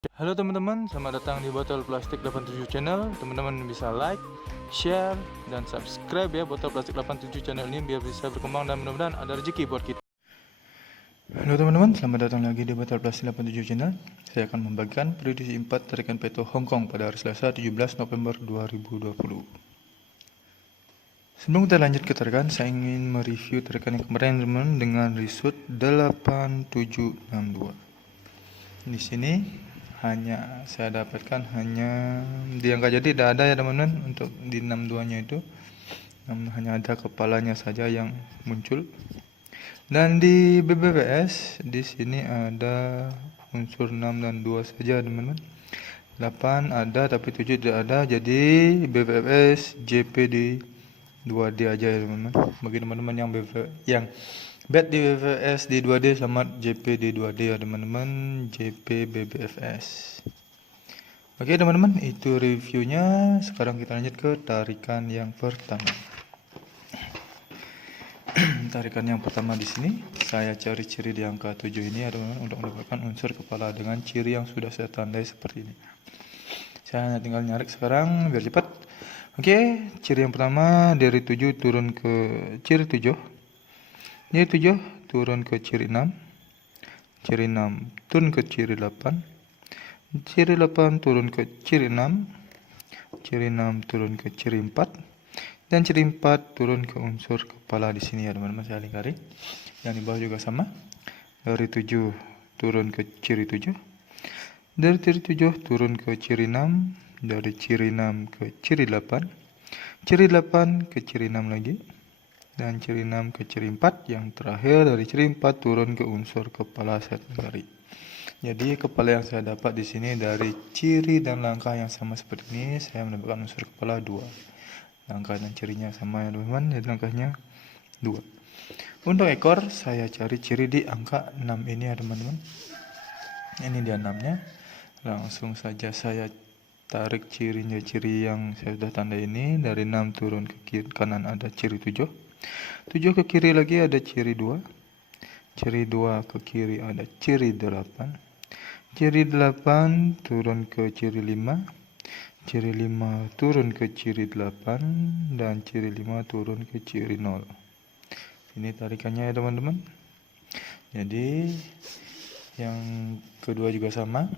Halo teman-teman, selamat datang di Botol Plastik 87 Channel. Teman-teman bisa like, share, dan subscribe ya Botol Plastik 87 Channel ini biar bisa berkembang dan mudah-mudahan ada rezeki buat kita. Halo teman-teman, selamat datang lagi di Botol Plastik 87 Channel. Saya akan membagikan prediksi 4 tarikan peto Hong Kong pada hari Selasa 17 November 2020. Sebelum kita lanjut ke tarikan, saya ingin mereview tarikan yang kemarin teman-teman dengan result 8762. Di sini hanya saya dapatkan hanya di angka jadi tidak ada ya teman-teman untuk di 62 nya itu, hanya ada kepalanya saja yang muncul. Dan di BBVS di sini ada unsur 6 dan 2 saja teman-teman. 8 ada tapi 7 tidak ada, jadi BBVS JPD 2D aja ya teman-teman. Bagi teman-teman yang bet di BBVS di 2D, selamat JP di 2D ya teman-teman, JP BBFS. Oke teman-teman, itu reviewnya. Sekarang kita lanjut ke tarikan yang pertama. Tarikan yang pertama di sini saya cari ciri di angka 7 ini ya teman-teman, untuk mendapatkan unsur kepala dengan ciri yang sudah saya tandai seperti ini. Saya hanya tinggal nyarik sekarang biar cepat. Oke, ciri yang pertama dari 7 turun ke ciri 7. Ciri 7 turun ke ciri 6. Ciri 6 turun ke ciri 8. Ciri 8 turun ke ciri 6. Ciri 6 turun ke ciri 4. Dan ciri 4 turun ke unsur kepala di sini ya teman-teman, saya lingkari. Yang di bawah juga sama. Dari 7 turun ke ciri 7. Dari ciri 7 turun ke ciri 6. Dari ciri 6 ke ciri 8. Ciri 8 ke ciri 6 lagi. Dan ciri 6 ke ciri 4. Yang terakhir dari ciri 4 turun ke unsur kepala saya lingkari. Jadi kepala yang saya dapat di sini dari ciri dan langkah yang sama seperti ini, saya mendapatkan unsur kepala 2. Langkah dan cirinya sama ya teman-teman, jadi langkahnya 2. Untuk ekor saya cari ciri di angka 6 ini ya teman-teman. Ini dia 6-nya. Langsung saja saya tarik cirinya, ciri yang saya sudah tanda ini. Dari 6 turun ke kiri, kanan ada ciri 7. 7 ke kiri lagi ada ciri 2. Ciri 2 ke kiri ada ciri 8. Ciri 8 turun ke ciri 5. Ciri 5 turun ke ciri 8. Dan ciri 5 turun ke ciri 0. Ini tarikannya ya teman-teman. Jadi yang kedua juga sama.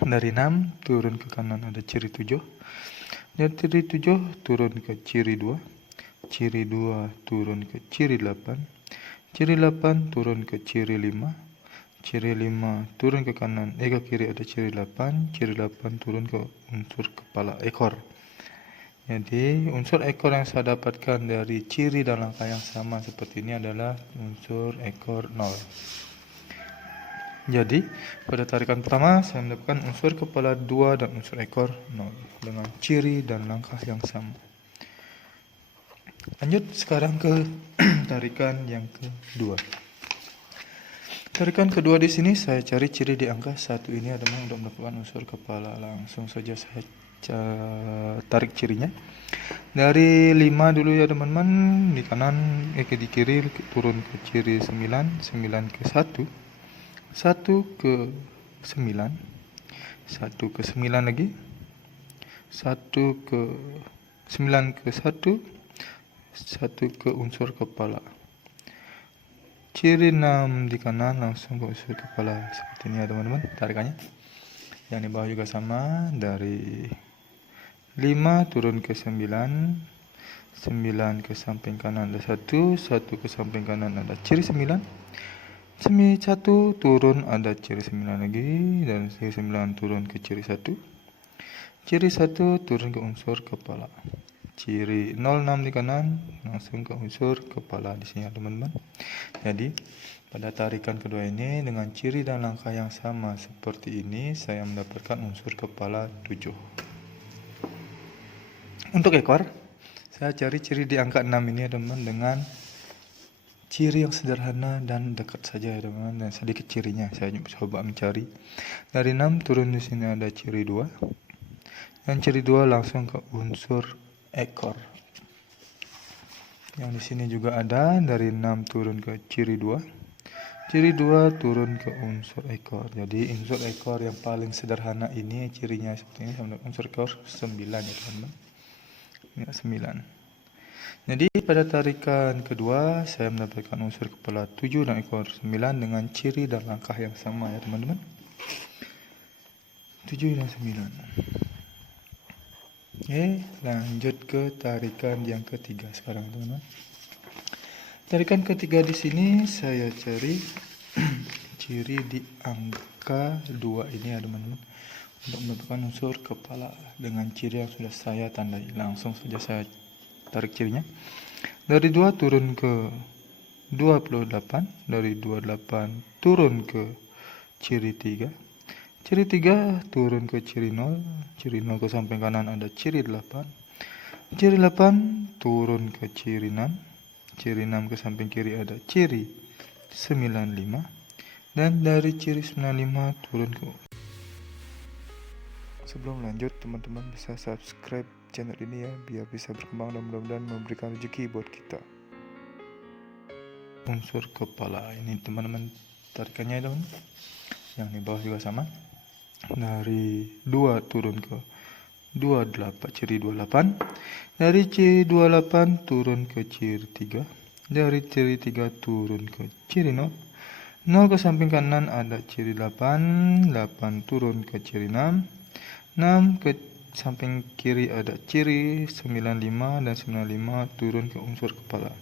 Dari 6 turun ke kanan ada ciri 7. Dari ciri 7 turun ke ciri 2. Ciri 2 turun ke ciri 8. Ciri 8 turun ke ciri 5. Ciri 5 turun ke kanan, ke kiri ada ciri 8. Ciri 8 turun ke unsur kepala ekor. Jadi unsur ekor yang saya dapatkan dari ciri dan langkah yang sama seperti ini adalah unsur ekor 0. Jadi pada tarikan pertama saya mendapatkan unsur kepala 2 dan unsur ekor 0 dengan ciri dan langkah yang sama. Lanjut sekarang ke tarikan yang kedua. Tarikan kedua di sini saya cari ciri di angka 1 ini ya teman, untuk mendapatkan unsur kepala. Langsung saja saya tarik cirinya. Dari 5 dulu ya teman-teman, di kanan di kiri turun ke ciri 9, 9 ke 1. 1 ke 9. 1 ke 9 lagi. 1 ke 9 ke 1. 1 ke unsur kepala. Ciri 6 di kanan langsung ke unsur kepala seperti ini ya teman-teman tarikannya. Yang di bawah juga sama, dari 5 turun ke 9. 9 ke samping kanan ada 1. 1 ke samping kanan ada ciri 9. 1 turun ada ciri 9 lagi. Dan ciri 9 turun ke ciri 1. Ciri 1 turun ke unsur kepala. Ciri 06 di kanan langsung ke unsur kepala di sini ya teman-teman. Jadi pada tarikan kedua ini dengan ciri dan langkah yang sama seperti ini, saya mendapatkan unsur kepala 7. Untuk ekor saya cari ciri di angka 6 ini ya teman-teman, dengan ciri yang sederhana dan dekat saja ya teman-teman, dan sedikit cirinya saya coba mencari. Dari 6 turun di sini ada ciri 2. Dan ciri 2 langsung ke unsur ekor. Yang di sini juga ada, dari 6 turun ke ciri 2. Ciri 2 turun ke unsur ekor. Jadi unsur ekor yang paling sederhana ini cirinya seperti ini sama dengan unsur ekor 9 ya teman-teman. Ya, 9. Jadi pada tarikan kedua saya mendapatkan unsur kepala 7 dan ekor 9 dengan ciri dan langkah yang sama ya teman-teman. 7 dan 9. Oke, lanjut ke tarikan yang ketiga sekarang teman-teman. Tarikan ketiga di sini saya cari ciri di angka 2 ini ya teman-teman, untuk mendapatkan unsur kepala dengan ciri yang sudah saya tandai. Langsung saja saya tarik cirinya. Dari 2 turun ke 28, dari 28 turun ke ciri 3. Ciri 3 turun ke ciri 0, ciri 0 ke samping kanan ada ciri 8. Ciri 8 turun ke ciri 6. Ciri 6 ke samping kiri ada ciri 95. Dan dari ciri 95 turun ke... Sebelum lanjut, teman-teman bisa subscribe channel ini ya, biar bisa berkembang dan mudah-mudahan memberikan rezeki buat kita. Unsur kepala ini teman-teman tarikannya teman. Yang di bawah juga sama. Dari 2 turun ke 28, ciri 28. Dari ciri 28 turun ke ciri 3. Dari ciri 3 turun ke ciri 0. 0 ke samping kanan ada ciri 8. 8 turun ke ciri 6. 6 ke samping kiri ada ciri 95. Dan 95 turun ke unsur kepala.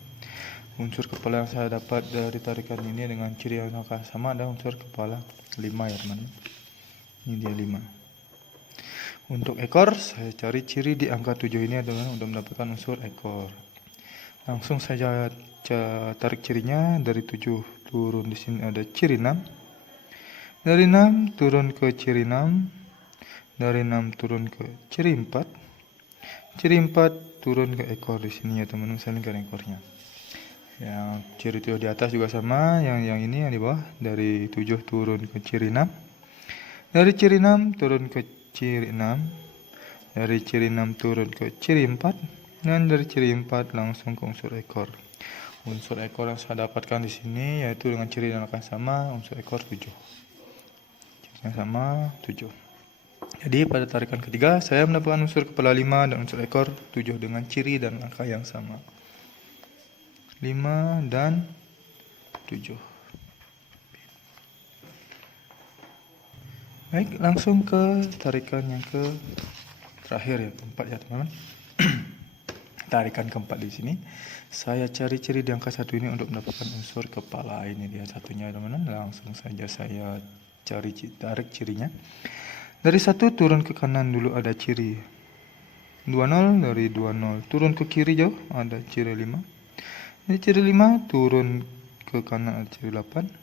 Unsur kepala yang saya dapat dari tarikan ini dengan ciri yang sama ada unsur kepala 5 ya teman-teman. Ini dia 5. Untuk ekor, saya cari ciri di angka 7 ini adalah untuk mendapatkan unsur ekor. Langsung saja tarik cirinya. Dari 7 turun di sini ada ciri 6. Dari 6 turun ke ciri 6. Dari 6 turun ke ciri 4. Ciri 4 turun ke ekor di sini ya teman-teman, misalnya ekornya. Yang ciri 7 di atas juga sama, yang ini yang di bawah. Dari 7 turun ke ciri 6. Dari ciri 6 turun ke ciri 6. Dari ciri 6 turun ke ciri 4. Dan dari ciri 4 langsung ke unsur ekor. Unsur ekor yang saya dapatkan di sini yaitu dengan ciri yang akan sama, unsur ekor 7. Cirinya sama 7. Jadi pada tarikan ketiga saya mendapatkan unsur kepala 5 dan unsur ekor 7 dengan ciri dan angka yang sama. 5 dan 7. Baik, langsung ke tarikan yang ke terakhir ya, keempat ya teman-teman. Tarikan keempat di sini saya cari ciri di angka 1 ini untuk mendapatkan unsur kepala. Ini dia satunya teman-teman. Langsung saja saya tarik cirinya. Dari 1 turun ke kanan dulu ada ciri 20. Dari 20 turun ke kiri jauh ada ciri 5. Dari ciri 5 turun ke kanan ada ciri 8.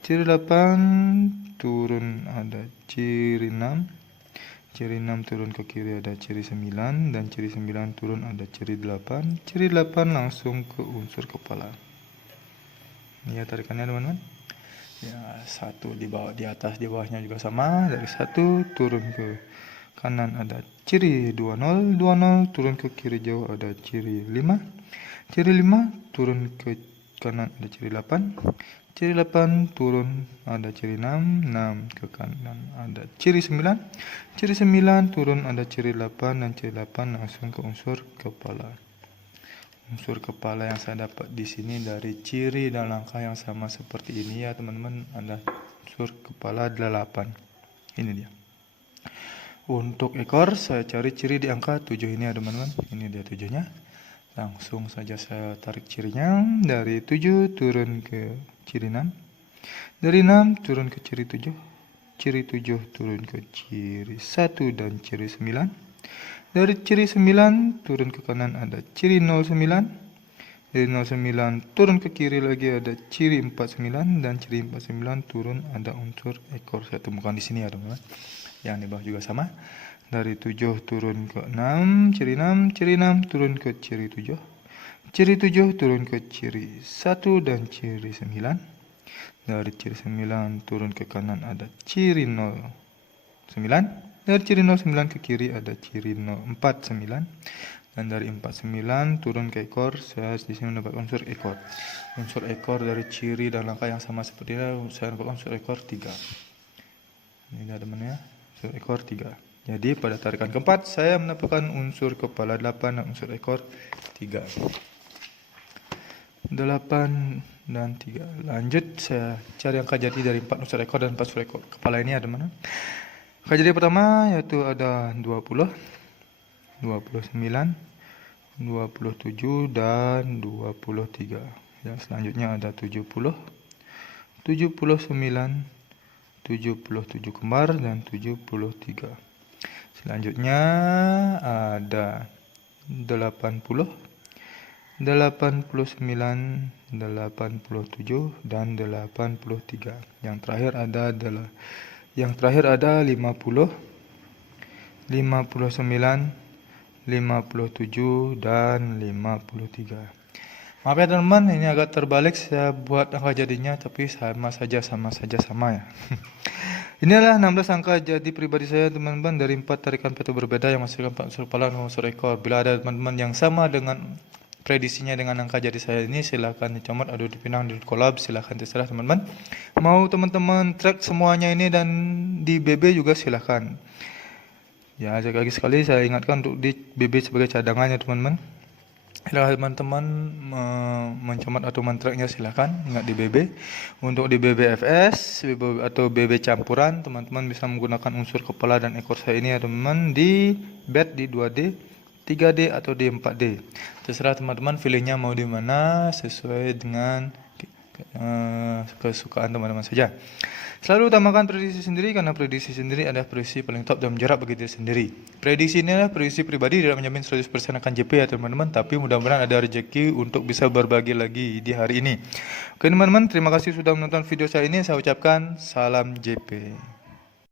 Ciri 8 turun ada ciri 6. Ciri 6 turun ke kiri ada ciri 9. Dan ciri 9 turun ada ciri 8. Ciri 8 langsung ke unsur kepala. Ini ya tarikannya teman-teman. Ya, 1 di bawah, di atas, di bawahnya juga sama. Dari 1 turun ke kanan ada ciri 20. 20 turun ke kiri jauh ada ciri 5. Ciri 5 turun ke kanan ada ciri 8. Ciri 8 turun ada ciri 6. 6 ke kanan ada ciri 9. Ciri 9 turun ada ciri 8. Dan ciri 8 langsung ke unsur kepala. Unsur kepala yang saya dapat di sini dari ciri dan langkah yang sama seperti ini ya teman-teman, ada unsur kepala 8. Ini dia. Untuk ekor saya cari ciri di angka 7 ini ya teman-teman. Ini dia 7-nya. Langsung saja saya tarik cirinya. Dari 7 turun ke ciri 6. Dari 6 turun ke ciri 7. Ciri 7 turun ke ciri 1 dan ciri 9. Dari ciri 9 turun ke kanan ada ciri 09. Dari 09 turun ke kiri lagi ada ciri 49. Dan ciri 49 turun ada unsur ekor. Saya temukan di sini ya teman-teman. Yang di bawah juga sama. Dari 7 turun ke 6, ciri 6. Ciri 6 turun ke ciri 7. Ciri 7 turun ke ciri 1 dan ciri 9. Dari ciri 9 turun ke kanan ada ciri 09. Dari ciri 09 ke kiri ada ciri 49. Dan dari 49 turun ke ekor, saya di sini mendapat unsur ekor. Unsur ekor dari ciri dan langkah yang sama seperti ini, saya dapat unsur ekor 3. Ini teman-teman ya, unsur ekor 3. Jadi pada tarikan keempat saya mendapatkan unsur kepala 8 dan unsur ekor 3. 8 dan 3. Lanjut saya cari angka jadi dari 4 unsur ekor dan 4 unsur ekor kepala ini ada mana. Angka jadi pertama yaitu ada 20, 29, 27 dan 23. Yang selanjutnya ada 70, 79, 77 kembar dan 73. Selanjutnya ada 80, 89, 87 dan 83. Yang terakhir ada 50, 59, 57 dan 53. Maaf ya teman-teman, ini agak terbalik saya buat angka jadinya, tapi sama ya. Inilah 16 angka jadi pribadi saya teman-teman dari 4 tarikan peto berbeda yang menghasilkan 4 unsur kepala dan unsur ekor. Bila ada teman-teman yang sama dengan prediksinya dengan angka jadi saya ini, silahkan dicomot atau dipinang di collab, silahkan terserah teman-teman. Mau teman-teman track semuanya ini dan di BB juga silahkan. Ya, sekali saya ingatkan untuk di BB sebagai cadangannya teman-teman. Bila teman-teman mencomot atau mentraknya silahkan, ingat di BB. Untuk di BBFS atau BB campuran, teman-teman bisa menggunakan unsur kepala dan ekor saya ini ya teman-teman, di bed di 2D, 3D atau di 4D. Terserah teman-teman pilihnya mau di mana sesuai dengan kesukaan teman-teman saja. Selalu utamakan prediksi sendiri karena prediksi sendiri adalah prediksi paling top dan menjarak bagi diri sendiri. Prediksi ini adalah prediksi pribadi, tidak menjamin 100% akan JP ya teman-teman, tapi mudah-mudahan ada rezeki untuk bisa berbagi lagi di hari ini. Oke teman-teman, terima kasih sudah menonton video saya ini. Saya ucapkan salam JP.